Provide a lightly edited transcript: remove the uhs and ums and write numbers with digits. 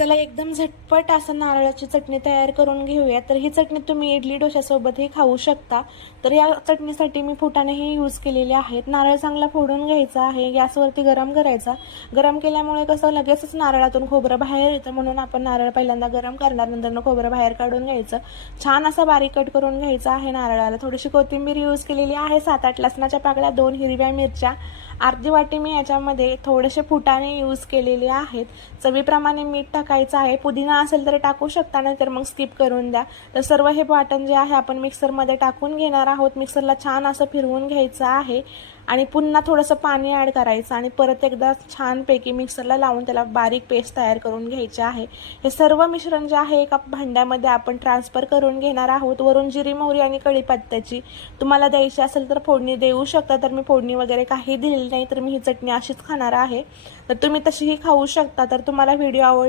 चला एकदम झटपट असं नारळाची चटणी तयार करून घेऊया। तर ही चटणी तुम्ही इडली डोशासोबतही खाऊ शकता। तर या चटणीसाठी मी फुटाणेही यूज केलेले आहेत। नारळ चांगला फोडून घ्यायचा आहे, गॅसवरती गरम करायचा। गरम केल्यामुळे कसं लगेचच नारळातून खोबरं बाहेर येतं, म्हणून आपण नारळ पहिल्यांदा गरम करणार, नंतर खोबरं बाहेर काढून घ्यायचं। छान असा बारीक कट करून घ्यायचा आहे नारळाला। थोडीशी कोथिंबीर यूज केलेली आहे, 7-8 लसणाच्या पाकळ्या, 2 हिरव्या मिरच्या, अर्धी वाटी मी याच्यामध्ये थोडेसे फुटाणे यूज केलेले आहेत। चवीप्रमाणे मीठ टाकायचं आहे। पुदिना असेल तर टाकू शकता, नाही तर मग स्किप करून द्या। तर सर्व हे वाटण जे आहे आपण मिक्सरमध्ये टाकून घेणार आहोत। मिक्सरला छान असं फिरवून घ्यायचं आहे आणि पुन्हा थोडंसं पाणी ॲड करायचं आणि परत एकदा छानपैकी मिक्सरला लावून त्याला बारीक पेस्ट तयार करून घ्यायची आहे। हे सर्व मिश्रण जे आहे एका भांड्यामध्ये आपण ट्रान्सफर करून घेणार आहोत। वरून जिरी, मोहरी आणि कढीपत्त्याची तुम्हाला द्यायची असेल तर फोडणी देऊ शकता। तर मी फोडणी वगैरे काही दिलेली नाही, तर मी ही चटणी अशीच खाणार आहे। तर तुम्ही तशीही खाऊ शकता। तर तुम्हाला व्हिडिओ आवडला